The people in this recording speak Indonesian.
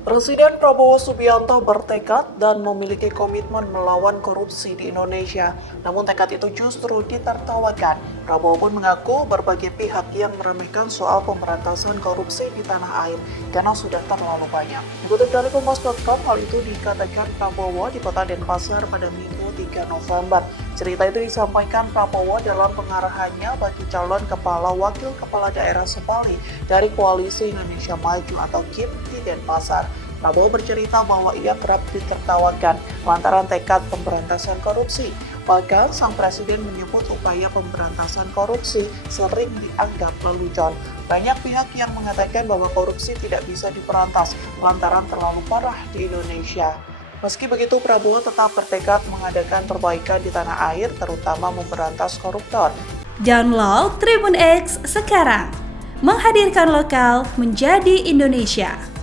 Presiden Prabowo Subianto bertekad dan memiliki komitmen melawan korupsi di Indonesia. Namun tekad itu justru ditertawakan. Prabowo pun mengaku berbagai pihak yang meremehkan soal pemberantasan korupsi di tanah air karena sudah terlalu banyak. Dikutip dari Kompas.com, hal itu dikatakan Prabowo di Kota Denpasar pada Minggu 3 November. Cerita itu disampaikan Prabowo dalam pengarahannya bagi calon kepala wakil kepala daerah Sebali dari Koalisi Indonesia Maju atau KIM di Denpasar. Prabowo bercerita bahwa ia kerap ditertawakan lantaran tekad pemberantasan korupsi. Bahkan sang presiden menyebut upaya pemberantasan korupsi sering dianggap lelucon. Banyak pihak yang mengatakan bahwa korupsi tidak bisa diberantas lantaran terlalu parah di Indonesia. Meski begitu, Prabowo tetap bertekad mengadakan perbaikan di tanah air, terutama memberantas koruptor. Download Tribun X sekarang, menghadirkan lokal menjadi Indonesia.